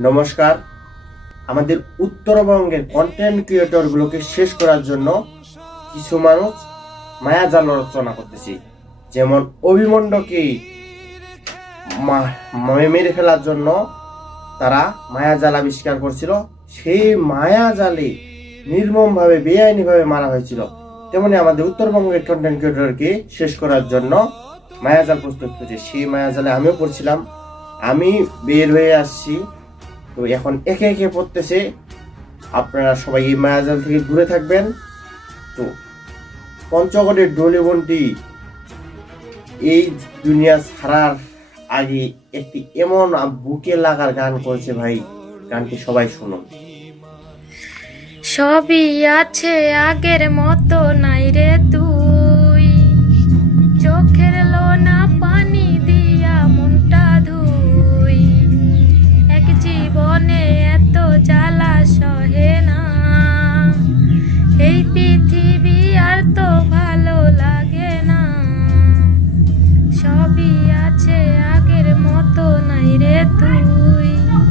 নমস্কার। আমাদের উত্তরবঙ্গের কন্টেন্ট ক্রিয়েটরগুলোকে শেষ করার জন্য কিছু মানুষ মায়াজাল রচনা করতেছি। যেমন অভিমন্যুকে মেরে ফেলার জন্য তারা মায়াজাল আবিষ্কার করছিল, সেই মায়াজালে নির্মমভাবে বেআইনিভাবে মারা হয়েছিল। তেমনি আমাদের উত্তরবঙ্গের কন্টেন্ট ক্রিয়েটরকে শেষ করার জন্য মায়াজাল প্রস্তুত করেছে। সেই মায়াজালে আমিও পড়ছিলাম, আমি বের হয়ে আসছি। তো এখন একে একে পড়তেছে। আপনারা সবাই এই মায়াজাল থেকে দূরে থাকবেন। তো পঞ্চগড়ের ডলিবন্টি এই দুনিয়া ছাড়ার আগে একটি এমন বুকে লাগার গান করেছে ভাই, গানটি সবাই শুনুন। সবই আছে আগের মতো নাই রে তুই, চোখের লোনা পানি দিয়া মনটা ধুই, এক জীবনে এত জ্বালা সহে না, এই পৃথিবী আর তো ভালো লাগে না। সবই আছে